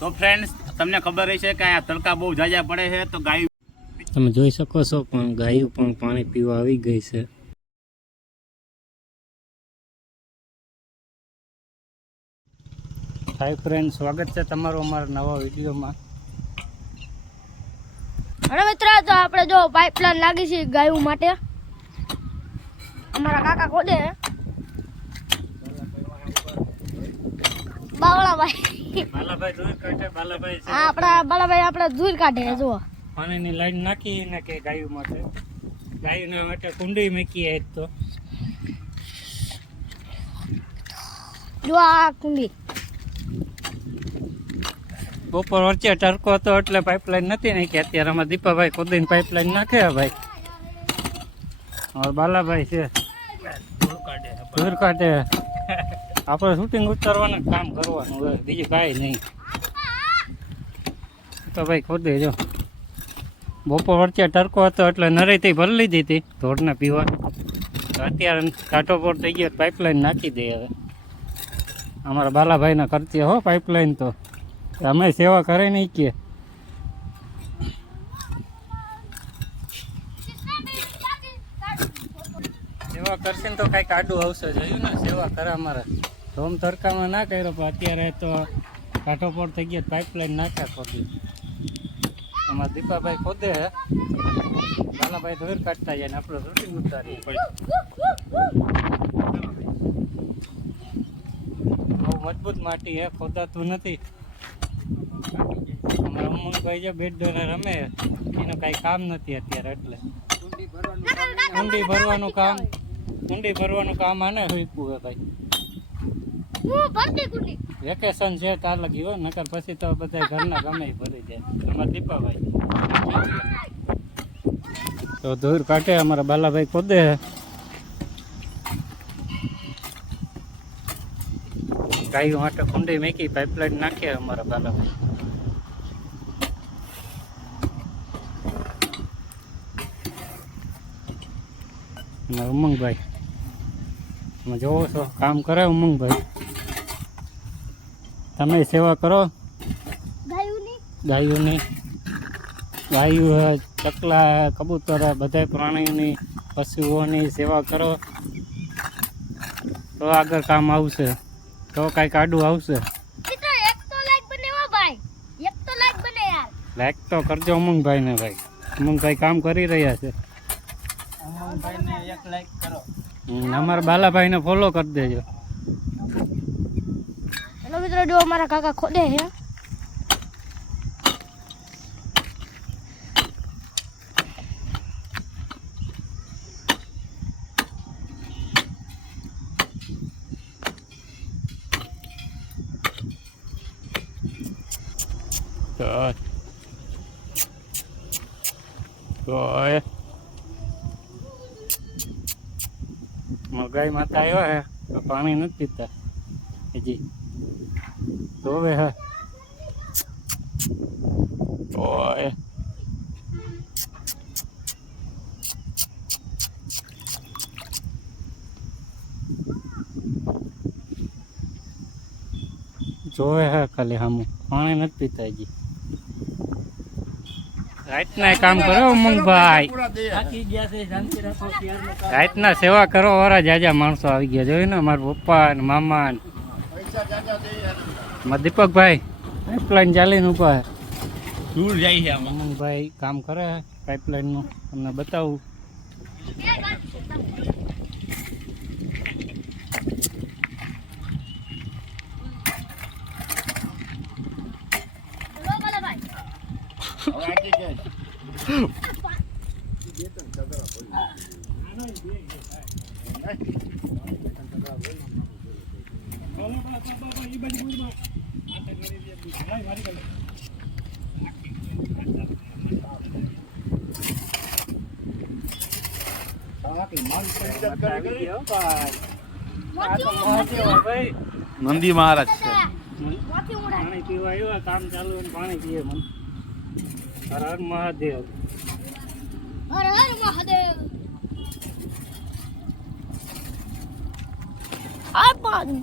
તો ફ્રેન્ડ્સ તમને ખબર હશે કે આ તડકા બહુ જાજા પડે છે તો ગાય તમે જોઈ શકો છો પણ ગાયું પણ પાણી પીવા આવી ગઈ છે. હાય ફ્રેન્ડ સ્વાગત છે તમારું અમારા નવા વિડીયોમાં. હવે મિત્રો તો આપણે જો પાઇપલાઇન લાગી છે ગાયું માટે. અમારા કાકા ખોદે. બાવળાભાઈ બાલાભાઈ આપણા બાલાભાઈ આપણે ધૂળ કાઢે જુઓ. પાણીની લાઈન નાખી ને કે ગાયું માટે ગાયુંના માટે કુંડી મૂકી એક તો. જો આ કુંડી. બપોર વચ્ચે ટરકો હતો એટલે પાઇપલાઇન નથી નાખી અત્યારે અમારે દીપાભાઈ ખોદીને પાઇપલાઇન નાખે ભાઈ. અમારા બાલાભાઈ છે. ધૂળ કાઢે આપણે શૂટિંગ ઉતારવાનું, કામ કરવાનું હોય બીજું કાંઈ નહીં. તો ભાઈ ખોદે જો. બપોર વચ્ચે ટરકો હતો, એટલે નરેતી ભરી લીધી હતી ધોળને પીવા. અત્યારે કાંટો પર થઈ ગયો પાઇપલાઇન નાખી દે હવે. અમારા બાલાભાઈના ખર્ચે હો પાઇપલાઇન તો અમે સેવા કરે નહીં કે. સેવા કરશે ને તો કાંઈક આડું આવશે, જોયું ને? સેવા કરે અમારે. ધોમ તડકામાં ના કર્યો પણ અત્યારે તો કાઠોપોર પર થઈ ગયા પાઇપલાઇન નાખ્યા ખોદી અમારા દીપાભાઈ ખોદે લાલાભાઈ ધોર કાઢતા જાય ને આપણે શૂટિંગ ઉતારીએ. બહુ મજબૂત માટી હે ખોદાતું નથી. અમારા અમુકભાઈ જે બેટ ડોરે રમે એનું કાંઈ કામ નથી અત્યારે એટલે. ઊંડી ભરવાનું કામ ઊંડી ભરવાનું કામ આને હોઈપું હે ભાઈ. વેકેશન છે તાર લગી હોય નકર પછી તો બધા ઘરના ગમે ભરી જાય અમારા દીપાભાઈ તો ધૂર કાઢે અમારા બાલાભાઈ ખોદે. ગાયો માટે કુંડી મેકી પાઇપલાઇન નાખે અમારા બાલાભાઈ. અમારા ઉમંગભાઈ. તમે જોવો છો, કામ કરે ઉમંગભાઈ. તમે સેવા કરો? ગાયુંની. ગાયોની. ગાયો ચકલા કબૂતર બધા પ્રાણીઓની પશુઓની સેવા કરો. તો આગળ કામ આવશે. તો કાંઈક આડું આવશે. લાઈક તો કરજો બને ને ભાઈ. ઉમંગભાઈ કામ કરી રહ્યા છે. હમ, અમારા બાલાભાઈને ફોલો કરી દેજો. હેલો મિત્રો જો અમારા કાકા ખોદે છે Rồi. Rồi. મગાઈ માતા આવ્યો હે તો પાણી નથી પીતા હજી ધોવે હે ઓય જોવે હે ખાલી સામું પાણી નથી પીતા હજી રાતના કામ કરો ઉમંગભાઈ રાતના સેવા કરો વાળા જાજા માણસો આવી ગયા જોયું ને મારા પપ્પા ને મામા ને મારા દીપકભાઈ પાઇપલાઇન ચાલીને ઊભા હે. દૂર જાય છે આમાં ઉમંગભાઈ કામ કરે પાઇપલાઇનનું તમને બતાવું હેલો બાલાભાઈ નંદી મહારાજ છે. પાણી પીવા આવ્યા કામ ચાલુ પાણી પીએ મને હર હર મહાદેવ હર હર મહાદેવ આ પાણી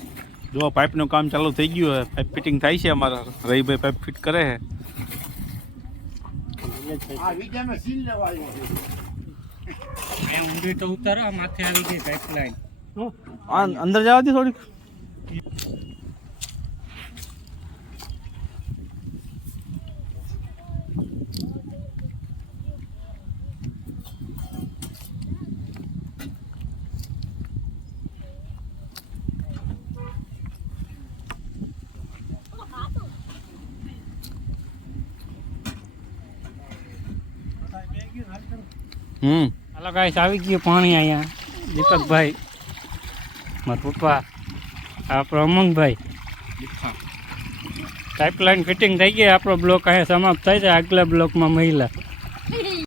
જો પાઇપનું કામ ચાલુ થઈ ગયું છે પાઇપ ફિટિંગ થાય છે અમારા. રહીભાઈ પાઇપ ફિટ કરે છે. અંદર જવા તો ઉતારો આ માથે આવી ગઈ પાઇપલાઇન આ અંદર જવાથી થોડીક. હમ. હાલો ગાઈસ આવી ગયું પાણી અહીંયા. દીપકભાઈ મારા પપ્પા આપણો અમંગભાઈ પાઇપલાઇન ફિટિંગ થઈ ગઈ આપણો બ્લોક અહીંયા સમાપ્ત થાય છે આગલા બ્લોકમાં મહિલા.